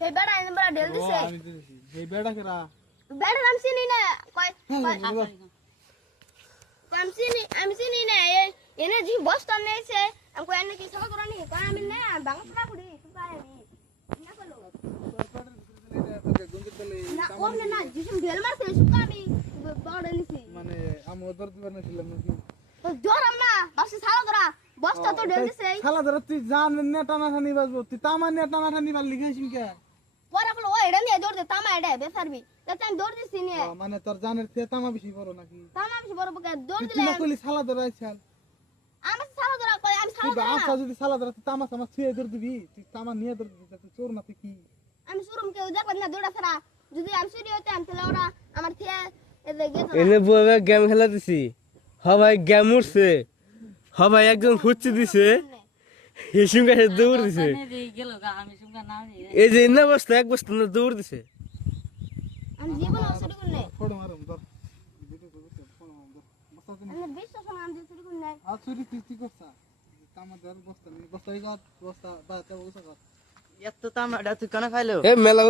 এই বেড়া এনে বড় ঢেল দিছে আমি দিছি এই বেড়া কেরা বেড়া নাম চিনি না কই আমি চিনি না এনে জি বস্তা নেছে আমি কই এনে কি সব করে নি কই আমি না বাংলা কুড়ি সুপাই আমি না কইলো না ও না জিসম ঢেল মারছে সুকা আমি বড় নিছি মানে আমি ওদের দিবার নাছিলাম নাকি তো জোরাম না বাসে সারা করা বস্তা তো ঢেল দিছে শালা ধরে তুই জান নেটা না ঠানি বাজবো তুই তামা নেটা না ঠানি বার লিখাইছিস কে পরে বলো ও এডা নিয়ে দৌড় দে তামা এডা বেসারবি তাতে আমি দৌড় দিছি নিয়ে মানে তোর জানের থেকে তামা বেশি বড় নাকি তামা বেশি বড় বকে দৌড় তুই দিলে না কইলি শালা ধরে আইছাল আমি সারা করা কই আমি তুই সারা আচ্ছা যদি শালা ধরে তুই তামা সামা ছুঁয়ে ধরে দিবি তুই তামা নিয়ে ধরে দিবি তুই চোর না তুই কি আমি শুরুম কেউ দেখবেন না দৌড়া ছাড়া যদি আমি চুরি হইতে আমি তাহলে ওরা আমার থেকে এদের গেছে এনে বউয়ে গেম খেলা দিছি ভাই গেম উঠছে ভাই একজন ফুচি দিছে হিসুম কাছে দৌড় দিছে এই যে না বস্তা এক বস্তা না দৌড় দিছে আমি জীবন চুরি করলে ফটো মারুম ধর ভিডিও করব ফটো মারুম ধর বস্তা দিন আমি বিশ্বাস না আমি চুরি করলে আর চুরি তুই কি করছা তামা ধর বস্তা নি বস্তা ইগত বস্তা বা তা বস্তা এত তামাটা তুই কেন খাইলো এ মেলা